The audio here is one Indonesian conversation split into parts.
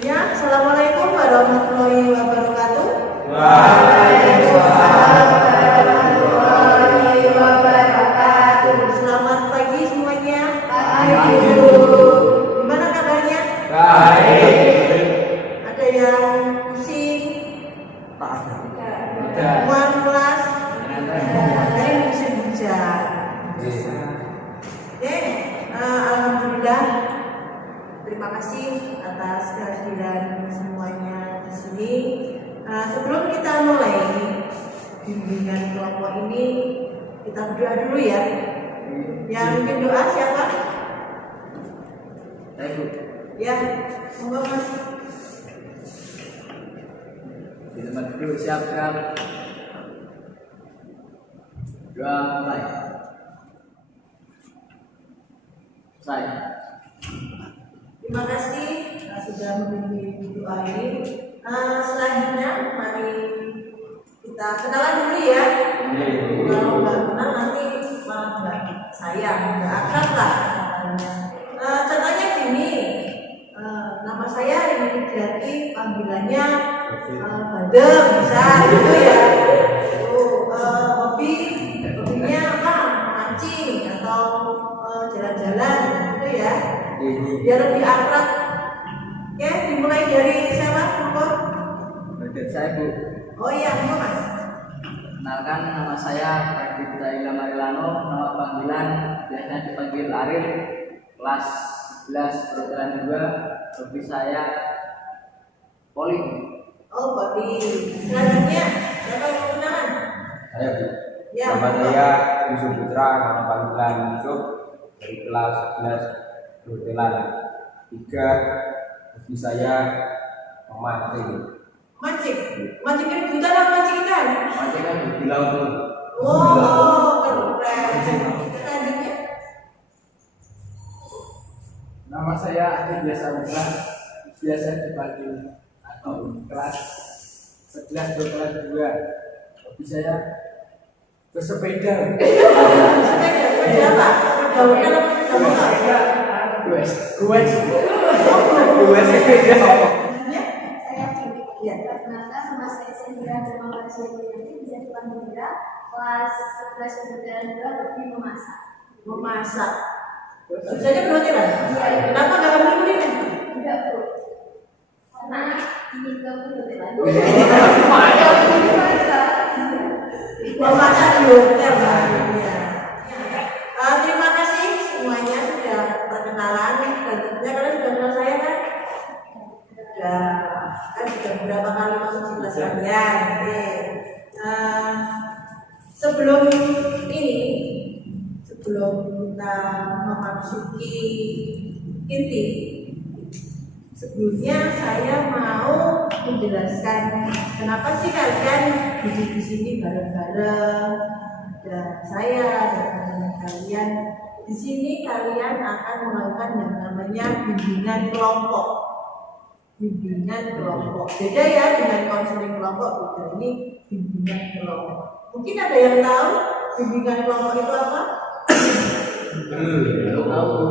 Ya, Assalamualaikum warahmatullahi wabarakatuh. Waalaikumsalam warahmatullahi wabarakatuh. Selamat pagi semuanya. Pagi. Gimana kabarnya? Baik. Ada yang pusing? Mual kelas? Ada yang hujan-hujan. Oke, alhamdulillah. Terima kasih atas kehadiran semuanya di sini. Sebelum kita mulai bimbingan kelompok ini, kita berdoa dulu ya. Yang bimbing doa siapa? Ya, monggo Mas. Di tempat duduk siapkan. Doa mulai. Saya. Terima kasih sudah membimbing doa ini. Selanjutnya mari kita kenalan dulu ya. Kalau nggak kenal nanti malah nggak sayang, nggak akrab lah. Contohnya gini, nama saya ini Jati, panggilannya Badem, bisa gitu ya. Hobinya apa? Mancing atau jalan-jalan gitu ya. Biar lebih akrab. Oke, dimulai dari siapa? Monggo. Bagian saya, Bu. Oh iya, monggo Mas. Kenalkan, nama saya Pradipta Ilham Marilano. Nama panggilan biasanya dipanggil Arif. Kelas 11 perhotelan 2. Hobi saya poli. Oh, Babi. Selanjutnya, siapa yang mau kenalan? Saya Bu. Ya, Nama monggo. saya Yusuf Putra, nama panggilan Yusuf dari kelas 11 perhotelan 3. Hobi saya memancing. Mancing. Mancing ini buta apa mancing ikan? Mancing kan di laut tuh. Oh, keren. Selanjutnya, Nama saya Adi Biasa Putra. Biasa dipanggil atau kelas 11 perhotelan 2. Hobi saya bersepeda. sepeda apa? Daunnya apa? Gue sepeda. Ya, Ya, perkenalkan nama saya Sendira Dermawan Suryanti, bisa dipanggil Dira, kelas 11 perhotelan 2, hobi memasak. memasak. Susahnya perhotelan. Kenapa nggak ambil kuliner? Enggak, Bu. Karena ini ke perhotelan. Memasak di hotel ya. Terima kasih semuanya sudah perkenalan dan tentunya kalian sudah kenal saya kan? Sudah beberapa kali masuk di kelas kalian. Oke. Sebelum kita memasuki inti, sebelumnya saya mau menjelaskan kenapa sih kalian duduk di sini bareng-bareng. Dan saya dan teman-teman kalian di sini, kalian akan melakukan yang namanya bimbingan kelompok. Bimbingan kelompok beda ya dengan konseling kelompok. Beda, ini bimbingan kelompok. Mungkin ada yang tahu bimbingan kelompok itu apa?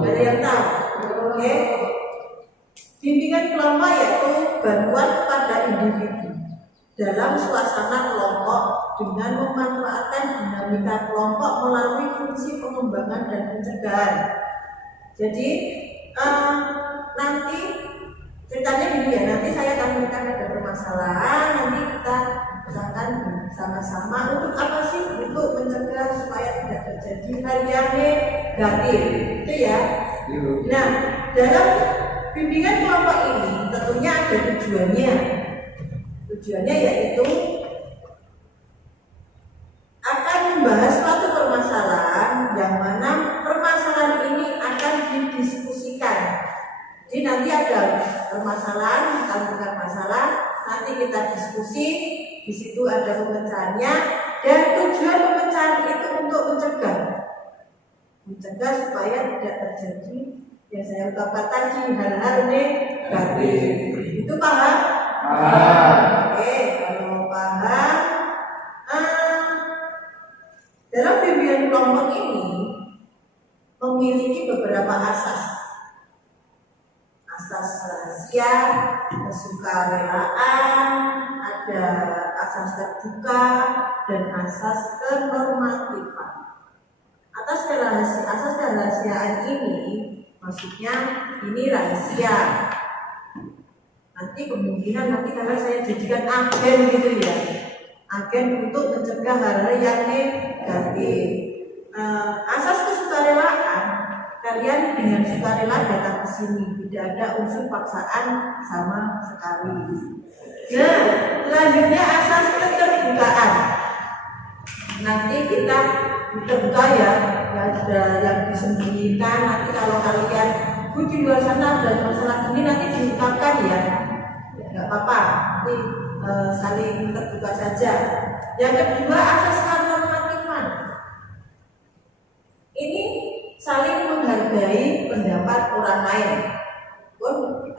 Ada yang tahu? Oke. Bimbingan kelompok yaitu bantuan kepada individu dalam suasana kelompok dengan memanfaatkan dinamika kelompok melalui fungsi pengembangan dan pencegahan. Jadi nanti ceritanya gini ya, nanti saya akan memberikan ada permasalahan, nanti kita misalkan sama-sama untuk apa sih, untuk mencegah supaya tidak terjadi hal yang negatif, itu ya. Nah, dalam bimbingan kelompok ini tentunya ada tujuannya. Tujuannya yaitu akan membahas suatu permasalahan yang mana permasalahan ini akan didiskusikan. Jadi nanti ada permasalahan, kita bukan masalah, nanti kita diskusi, di situ ada pemecahannya, dan tujuan pemecahan itu untuk mencegah supaya tidak terjadi yang saya utarakan tadi, hal-hal negatif. Itu paham? Oke, kalau paham, dalam bimbingan kelompok ini memiliki beberapa asas rahasia, kesukarelaan, ada asas terbuka, dan asas kenormatifan. Asas kerahasiaan ini maksudnya ini rahasia. Nanti kemungkinan karena saya jadikan agen gitu ya, agen untuk mencegah hal-hal yang negatif. Asas kesukarelaan, kalian dengan sukarela datang ke sini, tidak ada unsur paksaan sama sekali. Nah, selanjutnya asas keterbukaan. Nanti kita terbuka ya, ada yang disembunyikan. Nanti kalau kalian di luar sana ada masalah ini nanti diungkapkan ya, nggak apa-apa. Nanti saling terbuka saja. Yang kedua asas kenormatifan. Ini saling menghargai pendapat orang lain.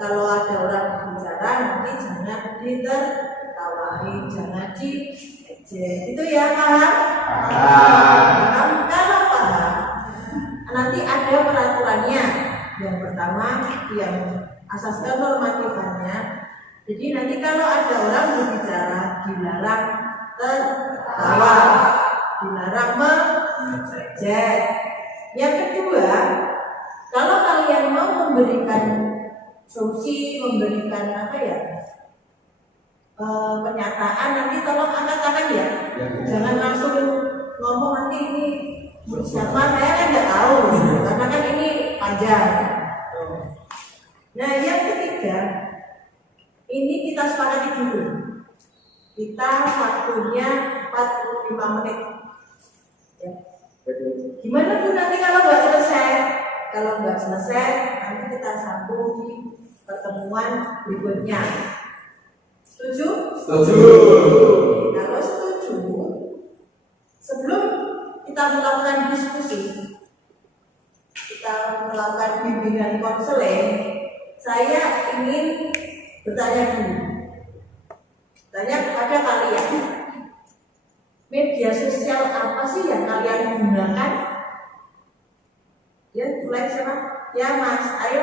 Kalau ada orang bicara nanti jangan ditertawain, jangan diejek. Itu ya, paham? Paham? Kalau paham, nanti ada peraturannya. Yang pertama, yang asas kenormatifannya. Jadi nanti kalau ada orang berbicara dilarang tertawa, dilarang mengejek. Yang kedua, kalau kalian mau memberikan solusi, memberikan pernyataan, nanti tolong angkat tangan ya. Jangan langsung ngomong nanti ini siapa, saya kan nggak tahu, karena kan ini panjang. Nah, yang ketiga, ini kita sepakati dulu. Kita waktunya 45 menit. Ya. Gimana Bu nanti kalau nggak selesai? Kalau nggak selesai, nanti kita sambung di pertemuan berikutnya. Setuju? Setuju. Kalau setuju, sebelum kita melakukan diskusi, kita melakukan bimbingan konseling, saya ingin bertanya dulu. Tanya kepada kalian, media sosial apa sih yang kalian gunakan? Ya, mulai siapa? Ya Mas, ayo.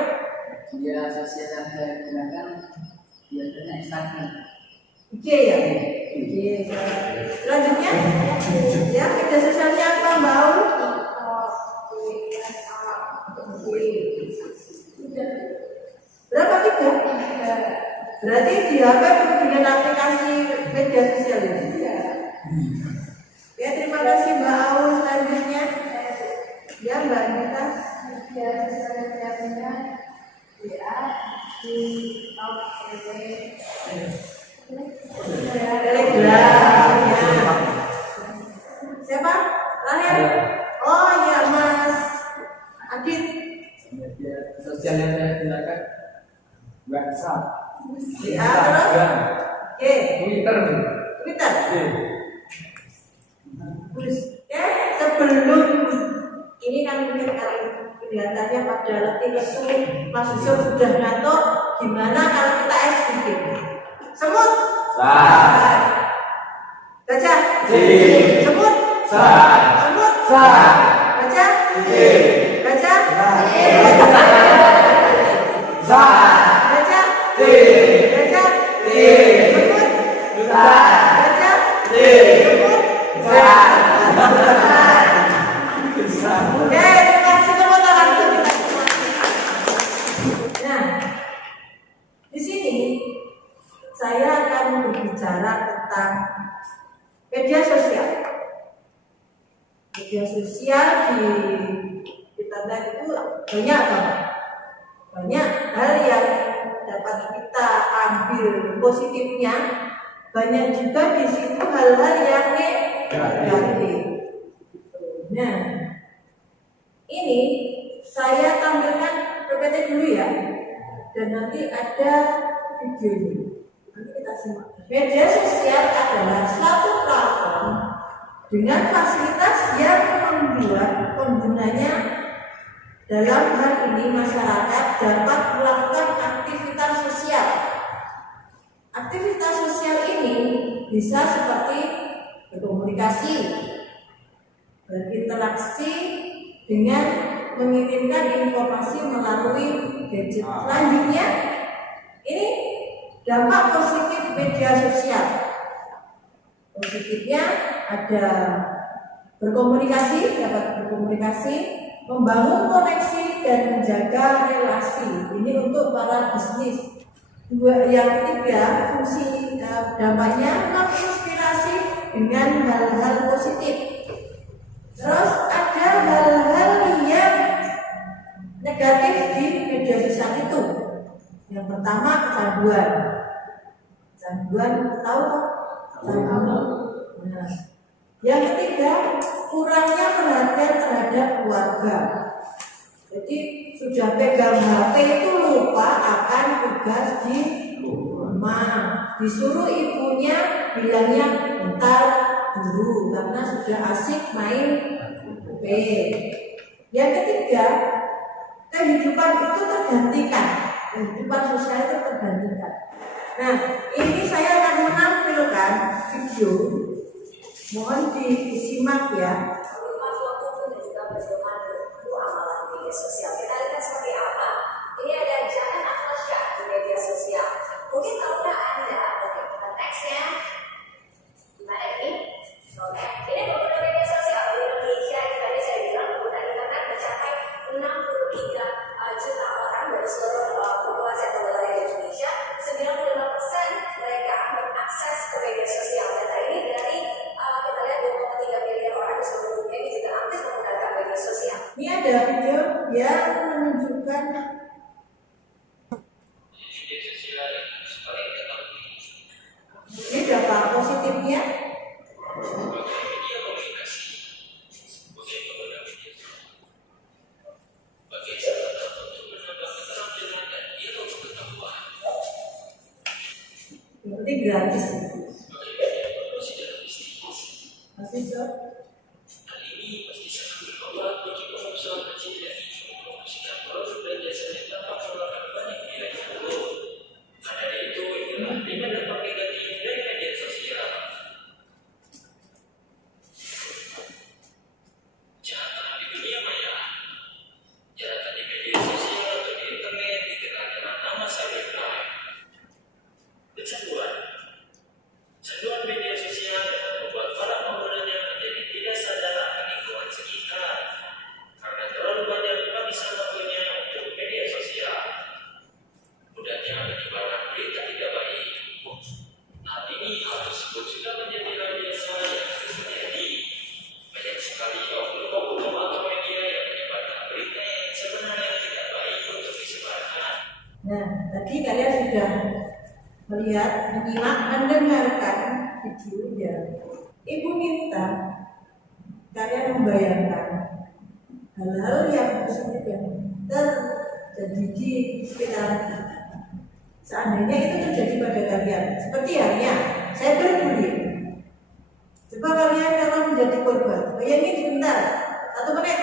Media sosial yang saya gunakan biasanya Instagram. Oke ya. Oke. Selanjutnya, ya media sosialnya apa Mbak? Berapa tiga? Berarti di HP dengan aplikasi media sosial ini. Ya, terima kasih Mbak Aul. Selanjutnya, ya Mbak Anita. Media sosial yang saya punya WA di Telegram. Siapa? Terakhir. Oh iya Mas Adit. Media sosial yang saya gunakan WhatsApp, Ya, terus? Oke. Twitter. Twitter. Oke. Terus, ya sebelum ini kan mungkin kelihatannya pada letih lesu, Mas Yusuf sudah ngantuk. Gimana kalau kita bikin semut? Sah. Baca. Semut. Semut. Baca. Baca. Baca. Baca. Semut. Baca. Semut. Oke, kasih tepuk tangan dulu kita. Nah, di sini saya akan berbicara tentang media sosial. Media sosial di internet itu banyak banget. Banyak hal yang dapat kita ambil positifnya, banyak juga di situ hal-hal yang negatif. Nah, ini saya tampilkan PPT dulu ya, dan nanti ada videonya. Nanti kita simak. Media sosial adalah suatu platform dengan fasilitas yang membuat penggunanya, dalam hal ini masyarakat, dapat melakukan aktivitas sosial. Aktivitas sosial ini bisa seperti berkomunikasi, berinteraksi dengan mengirimkan informasi melalui gadget. Selanjutnya, ini dampak positif media sosial. Positifnya ada berkomunikasi, dapat berkomunikasi, membangun koneksi dan menjaga relasi. Ini untuk para bisnis. Yang ketiga, fungsi dampaknya menginspirasi dengan hal-hal positif. Terus ada hal-hal yang negatif di media sosial itu. Yang pertama kecanduan. Kecanduan tahu kan? Nah. Yang ketiga, kurangnya perhatian terhadap keluarga. Jadi sudah pegang HP itu lupa akan tugas di rumah. Disuruh ibunya bilangnya bentar dulu karena sudah asik main HP. Yang ketiga, kehidupan itu tergantikan. Kehidupan sosial itu tergantikan. Nah, ini saya akan menampilkan video. Mohon disimak ya. Sosial. Kita lihat seperti apa. Ini ada Jalan Aflasya di media sosial. Mungkin tahukah Anda? Oke, kita nextnya. Gimana ini? Oke, ini pengguna media sosial di Indonesia. Tadi saya bilang pengguna internet mencapai 63 juta orang dari seluruh populasi atau wilayah Indonesia. 95% mereka mengakses ke media sosial. Data ini dari kita lihat 2,3 miliar orang di seluruh dunia ini juga aktif menggunakan media sosial. Ini ada video yang menunjukkan ini dampak positifnya. Berarti gratis. Masih Sob? Kecanduan media sosial dapat membuat para penggunanya menjadi tidak sadar akan lingkungan sekitar karena terlalu banyak kehabisan waktunya untuk media sosial. Mudahnya menyebarkan berita tidak baik. Hal ini hal tersebut sudah menjadi hal biasa yang terjadi. Banyak sekali oknum-oknum atau media yang menyebarkan berita yang sebenarnya tidak baik untuk disebarkan. Nah, tadi kalian sudah melihat, menyimak, mendengarkan videonya. Ibu minta kalian membayangkan hal-hal yang positif yang terjadi di sekitar kita. Seandainya itu terjadi pada kalian, seperti halnya saya berbuli. Coba kalian kalau menjadi korban, bayangin sebentar, 1 menit.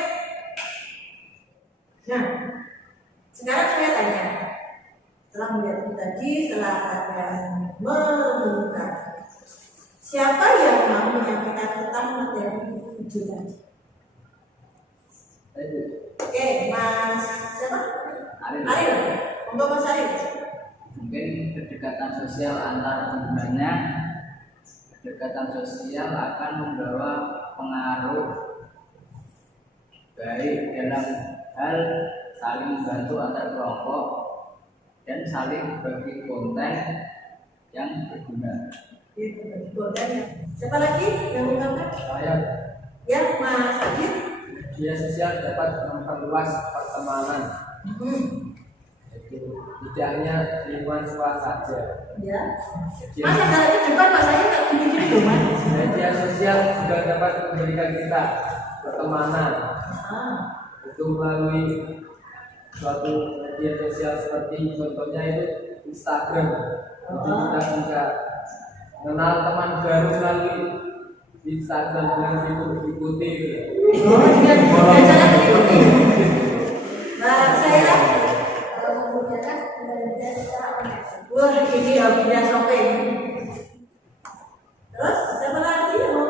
Nah, sekarang saya tanya. Setelah melihat itu tadi, setelah kalian mendengar, siapa yang mau menyampaikan tentang materi video tadi? Oke, Mas siapa? Aril. Untuk Mas Aril. Mungkin kedekatan sosial antar penggunanya, kedekatan sosial akan membawa pengaruh baik dalam hal saling membantu antar kelompok dan saling berbagi konten yang berguna. Berbagi konten ya. Siapa lagi yang mengatakan? Saya Ya, Mas Adit. media sosial dapat memperluas pertemanan. Jadi tidak hanya lingkungan sekolah saja. Ya. Jadi, Masa kalau di depan Mas saya nggak gini-gini dong, Mas. media sosial juga dapat memberikan kita pertemanan. Itu melalui suatu media sosial seperti contohnya itu Instagram. Jadi kita bisa mengenal teman baru melalui Instagram yang diikuti. Jangan diikuti. Nah, saya menggunakan belanja secara online. wah ini hobinya shopping. Terus siapa lagi yang mau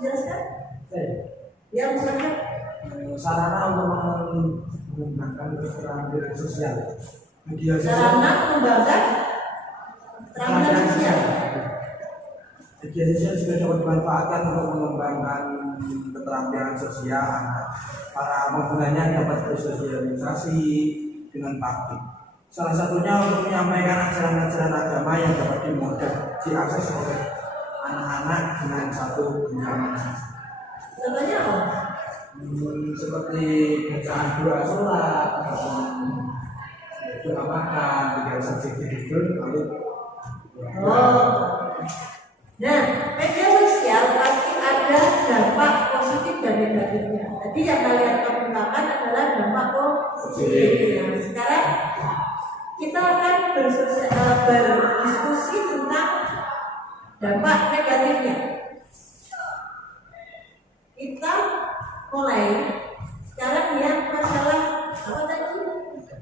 jelaskan? Yang misalkan sarana untuk menggunakan peran media sosial. Media sosial sarana mengembangkan keterampilan sosial. Media sosial juga dapat dimanfaatkan untuk mengembangkan keterampilan sosial. Para penggunanya dapat bersosialisasi dengan publik. Salah satunya untuk menyampaikan ajaran-ajaran agama yang dapat diakses oleh anak-anak dengan satu genggaman. Contohnya apa? Seperti bacaan doa sholat, doa makan, tiga subjek tidur, lalu Nah, media sosial pasti ada dampak positif dan negatifnya. Jadi yang kalian kemukakan adalah dampak positif. Nah, sekarang kita akan berdiskusi tentang dampak negatifnya. Kita mulai sekarang yang masalah apa tadi?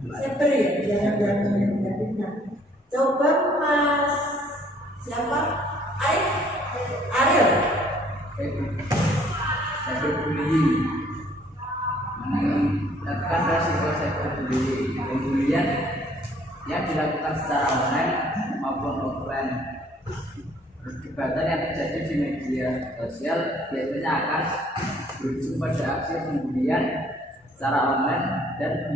Cyber ya, yang negatifnya. Coba Mas siapa? Ariel. Cyberbullying menekan resiko cyberbullying. Pembulian yang dilakukan secara online maupun offline. Perdebatan yang terjadi di media sosial biasanya akan berujung pada aksi pembulian secara online dan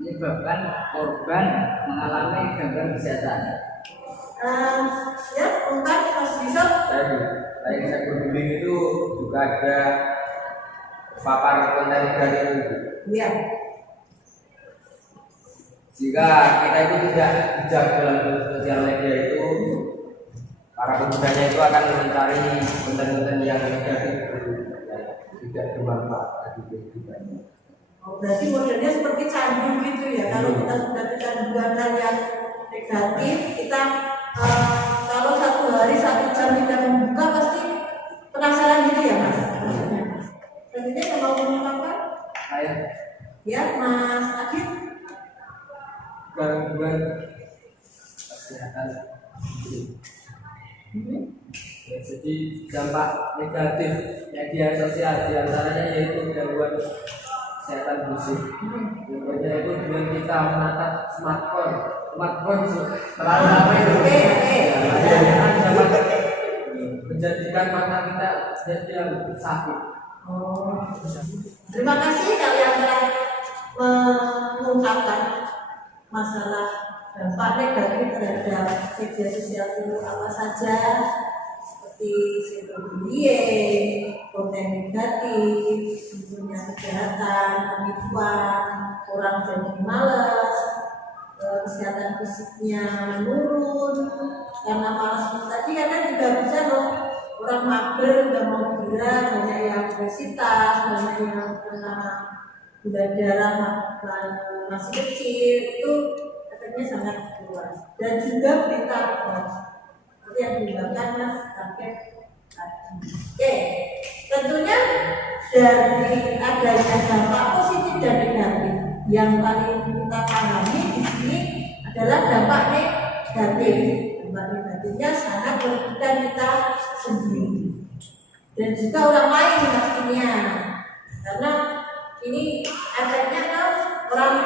menyebabkan korban mengalami gangguan kesehatan. Ya, Mas Bishop. Tadi cyberbullying itu juga ada papar konten negatif itu. Iya. Jika kita itu tidak bijak dalam sosial media itu, para penggunanya itu akan mencari konten-konten yang negatif yang tidak bermanfaat bagi kehidupannya. Oh, berarti modelnya seperti candu gitu ya. Kalau kita sudah kecanduan hal yang negatif, kita kalau satu hari 1 jam tidak membuka pasti penasaran gitu ya Mas. Selanjutnya yang mau mengungkapkan? Saya Ya Mas Adit. gangguan kesehatan. Ya, jadi dampak negatif media sosial diantaranya yaitu gangguan kesehatan fisik. Contohnya itu dengan kita menatap smartphone terlalu lama itu dapat menjadikan mata kita jadi sakit. Terima kasih kalian telah mengungkapkan masalah dampak negatif terhadap media sosial itu apa saja, seperti cyberbullying, konten negatif, munculnya kejahatan, penipuan, orang jadi malas, kesehatan fisiknya menurun karena malas tadi karena juga bisa loh orang mager nggak mau gerak, banyak yang obesitas, banyak yang kena gula darah masih kecil, itu efeknya sangat luas. Dan juga berita hoax seperti yang dilakukan Mas Kakek tadi. Oke, tentunya dari adanya dampak positif dan negatif yang paling kita pahami di sini adalah dampak negatif. Dampak negatifnya sangat merugikan kita sendiri dan juga orang lain pastinya, karena ini efeknya ke orang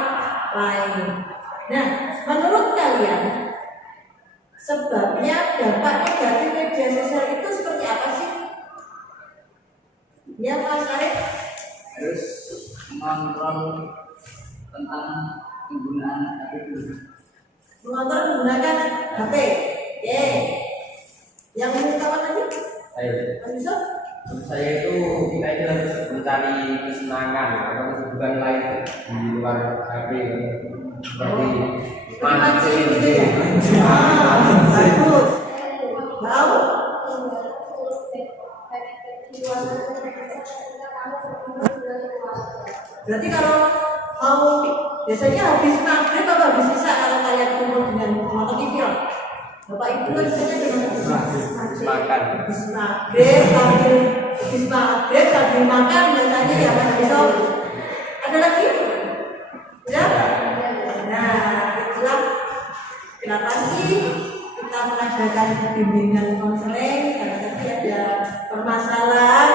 lain. Nah, menurut kalian sebabnya dampak negatif media sosial itu seperti apa sih? Ya Mas Arif? Harus mengontrol tentang penggunaan HP dulu. Mengontrol menggunakan HP. Oke. Yang kawan lagi? Ayo. Mas Yusuf? Menurut saya itu kita ini harus mencari kesenangan atau kesibukan lain di luar HP seperti mancing gitu ya. Bagus. Tahu? Berarti kalau mau biasanya habis maghrib atau habis isya kalau kalian kumpul dengan nonton TV ya? Bapak Ibu kan biasanya dengan makan. Habis maghrib sambil makan biasanya ya Mas Besok. Ada lagi? Ya? Nah, itulah kenapa sih kita mengadakan bimbingan konseling, karena tadi ada permasalahan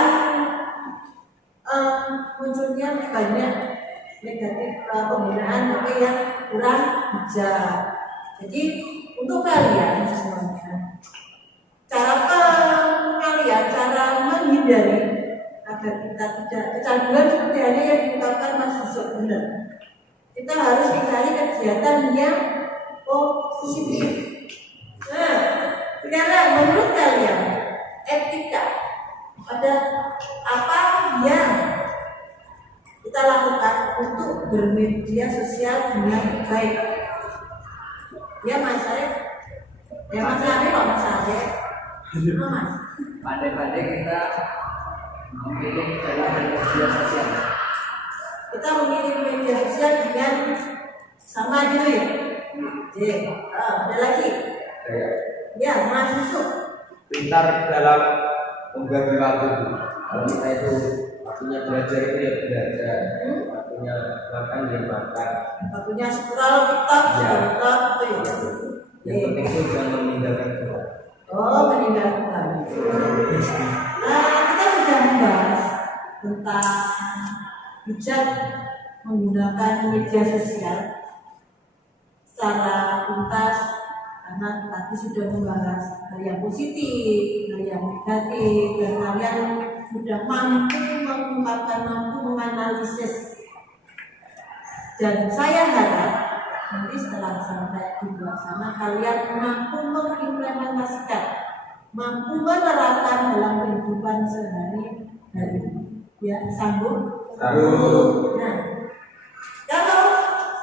munculnya banyak negatif penggunaan HP yang kurang bijak. Jadi untuk kalian semuanya, cara menghindari agar kita tidak kecanduan seperti halnya yang diungkapkan Mas Yusuf, benar. Kita harus mencari kegiatan yang positif. Nah, sekarang menurut kalian etika ada apa yang kita lakukan untuk bermedia sosial dengan baik? Ya Mas Arif, ya Mas Arif, Pak Mas Arif, Mas. Pandai-pandai kita memilih dalam media sosial. Kita memilih media sosial dengan sama gitu ya. Ada lagi? Ya, Mas Yusuf. Pintar dalam membagi waktu. Kalau kita itu waktunya belajar itu ya belajar, waktunya makan ya makan, Waktunya scroll TikTok, Ya. itu ya. yang penting itu jangan meninggalkan sholat. Meninggalkan. Kita sudah membahas tentang bijak menggunakan media sosial secara tuntas, karena tadi sudah membahas hal yang positif, hal yang negatif, dan kalian sudah mampu mengungkapkan, mampu menganalisis. Dan saya harap nanti setelah sampai di luar sana kalian mampu mengimplementasikan, mampu menerapkan dalam kehidupan sehari-hari. Ya, sanggup? Sanggup. Nah, kalau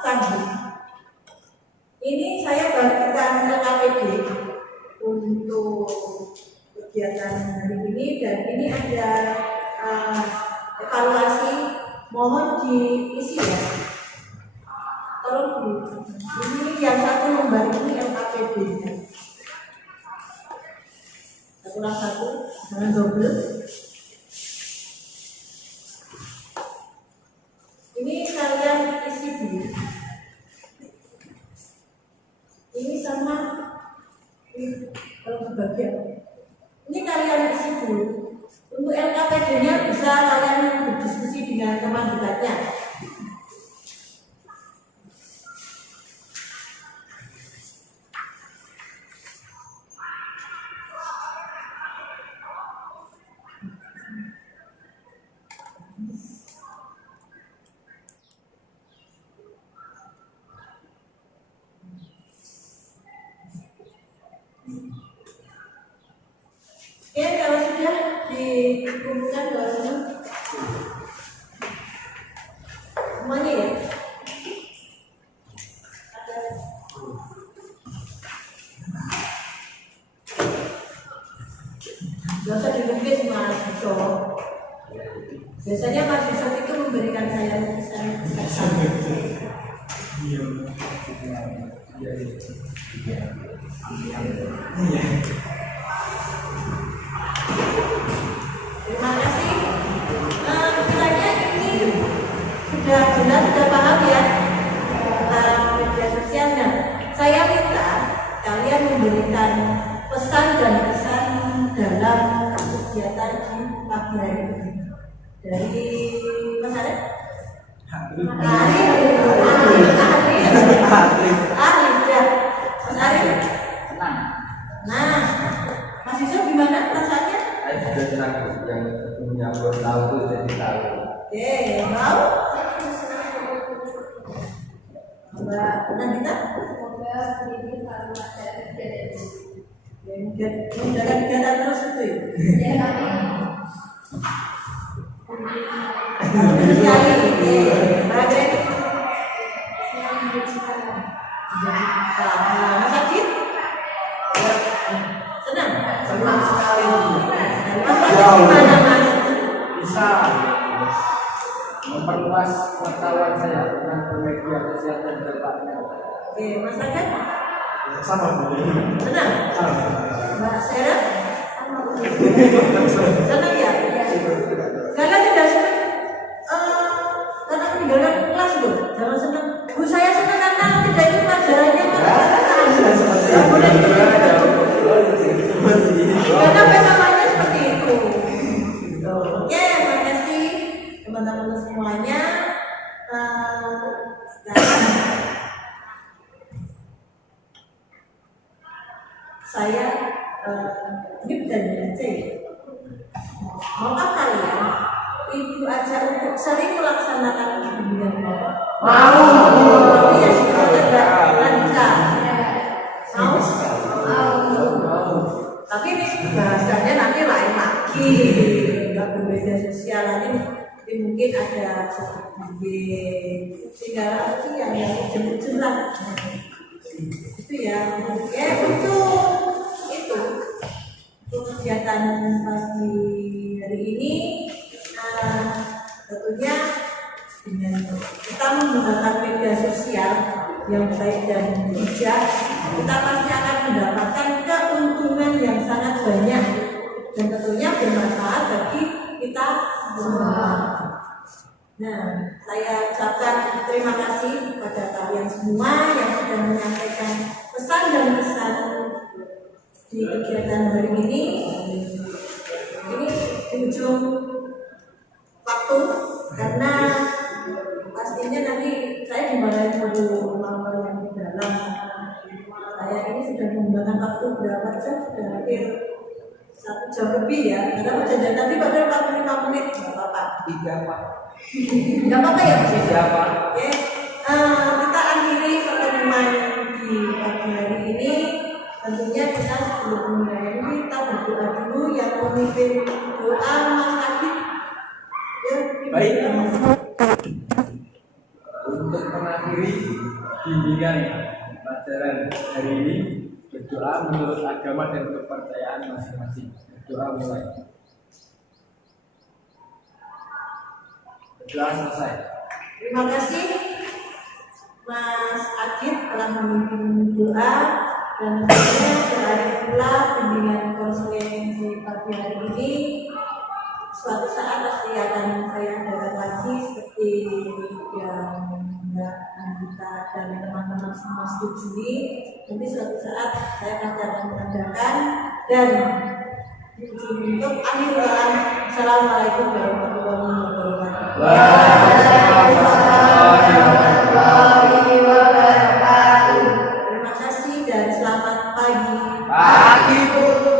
sanggup, ini saya bagikan LKPD untuk kegiatan hari ini, dan ini ada evaluasi, mohon diisi ya. Tolong ini yang satu lembar ini LKPD. Satu, jangan double. Ini kalian isi dulu. Ini sama ini kalau sebagian. Ini kalian isi dulu. Untuk LKPD-nya bisa kalian berdiskusi dengan teman dekatnya. Oke, kalau sudah dikumpulkan ke sana semuanya ya. Gak usah dilukis Mas Yusuf. Biasanya Mas Yusuf itu memberikan saya lukisan. Terima kasih. Kiranya ini sudah jelas, sudah paham ya tentang media sosial. Nah, saya minta kalian memberikan pesan dan kesan dalam kegiatan di pagi hari ini. Dari Mas Arif? Arif ya. Mas Arif? Tenang. Nah, Mas Yusuf gimana perasaannya? Saya sudah senang yang sebelumnya belum tahu itu jadi tahu. Oke, mau? Mbak Nandita? Semoga ini selalu ada kejadian. Menjaga kegiatan terus itu ya? Ya, kami Sekali, bagai Mas Adit? Senang? Senang sekali. Mas Adit gimana Mas? Bisa memperluas pengetahuan saya tentang media sosial dan dampaknya. Oke, Mas Adit? Sama Bu. Senang? Mbak Sarah? Senang ya? Kalian tidak senang karena meninggalkan kelas loh. Jangan senang. Bu, saya senang karena tidak ikut pelajarannya. Tidak boleh karena pengalamannya seperti itu. Oke, makasih teman-teman semuanya. Sekarang saya ini berjanji aja ya. Maukah kalian ibu aja untuk sering melaksanakan bimbingan Bapak? Mau. Iya, sudah lancar. Mau. Tapi ini bahasanya nanti lain lagi, nggak berbeda sosial lagi. Jadi mungkin ada seperti segala sih yang ujung-ujung lah. Itu ya itu kegiatan pagi hari ini. Tentunya dengan kita menggunakan media sosial yang baik dan bijak, kita pasti akan mendapatkan keuntungan yang sangat banyak dan tentunya bermanfaat bagi kita semua. Nah, saya ucapkan terima kasih kepada kalian semua yang sudah menyampaikan pesan dan pesan di kegiatan hari ini. Ini di ujung waktu karena pastinya nanti saya dimarahin dulu mama yang di dalam. Saya ini sudah menggunakan waktu berapa jam? Sudah hampir 1 jam lebih ya. Karena perjanjian tadi pada 45 menit, nggak apa-apa. 3 Pak. Nggak apa-apa ya Pak? Siapa? Oke, kita akhiri pertemuan di pagi hari ini. Tentunya kita sebelum mulai ini kita berdoa dulu, yang memimpin doa Mas Adit. Ya, Baik. Untuk mengakhiri bimbingan pelajaran hari ini, berdoa menurut agama dan kepercayaan masing-masing. Berdoa mulai. Berdoa selesai. Terima kasih Mas Adit telah memimpin doa dan tentunya berakhir pula bimbingan konseling di pagi hari ini. Suatu saat pasti akan saya adakan lagi seperti yang Mbak Anggita dan teman-teman semua setujui. Nanti suatu saat saya pasti akan mengadakan dan untuk akhir doa. Assalamualaikum warahmatullahi wabarakatuh. Terima kasih dan selamat pagi. Pagi, Bu.